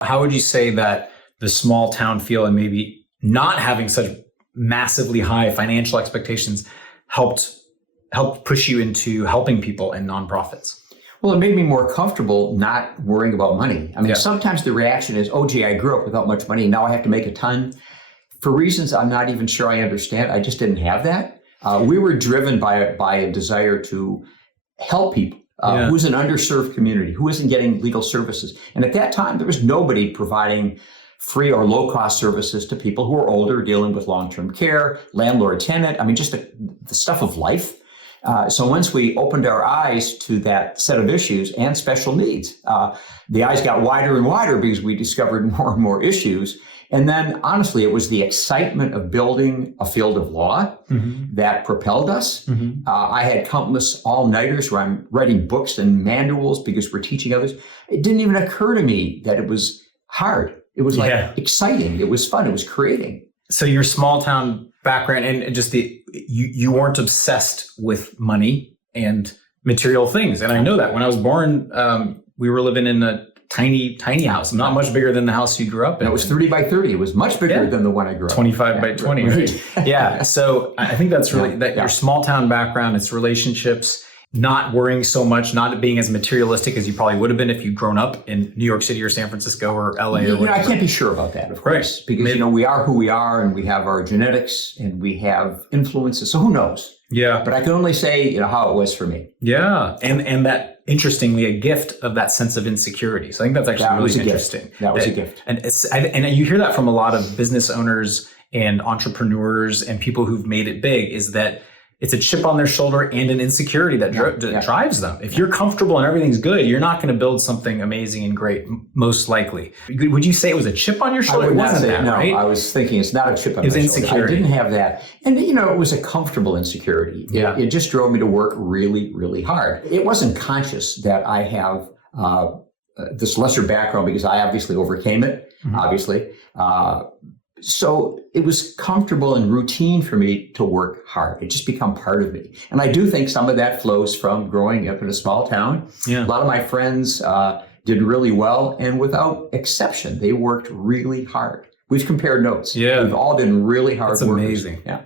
How would you say that the small town feel and maybe not having such massively high financial expectations helped push you into helping people and nonprofits? Well, it made me more comfortable not worrying about money. I mean, sometimes the reaction is, oh, gee, I grew up without much money. Now I have to make a ton. For reasons I'm not even sure I understand, I just didn't have that. We were driven by a desire to help people. Who was an underserved community, who isn't getting legal services. And at that time, there was nobody providing free or low-cost services to people who are older, dealing with long-term care, landlord-tenant, I mean, just the stuff of life. So once we opened our eyes to that set of issues and special needs, the eyes got wider and wider because we discovered more and more issues. And then, honestly, it was the excitement of building a field of law that propelled us. I had countless all-nighters where I'm writing books and manuals because we're teaching others. It didn't even occur to me that it was hard. It was exciting. It was fun. It was creating. So your small town background and just you weren't obsessed with money and material things. And I know that when I was born, we were living in a tiny house, not much bigger than the house you grew up in. It was 30 by 30. It was much bigger than the one I grew up in. 25 by 20. Right? Yeah. So I think that's really your small town background, it's relationships, not worrying so much, not being as materialistic as you probably would have been if you'd grown up in New York City or San Francisco or LA or whatever. I can't be sure about that, of course, because we are who we are and we have our genetics and we have influences. So who knows? Yeah. But I can only say, how it was for me. Yeah. And that, interestingly, a gift of that sense of insecurity. So I think that's actually really interesting. That was a gift. And you hear that from a lot of business owners and entrepreneurs and people who've made it big, is that it's a chip on their shoulder and an insecurity that drives them. If you're comfortable and everything's good, you're not going to build something amazing and great, most likely. Would you say it was a chip on your shoulder? I would not say that, no. Right? I was thinking it's not a chip on my shoulder. It was insecurity. I didn't have that. And, it was a comfortable insecurity. Yeah. It just drove me to work really, really hard. It wasn't conscious that I have this lesser background because I obviously overcame it, obviously. So it was comfortable and routine for me to work hard. It just become part of me. And I do think some of that flows from growing up in a small town. Yeah. A lot of my friends did really well, and without exception, they worked really hard. We've compared notes. Yeah. We've all been really hard workers. That's amazing. Yeah.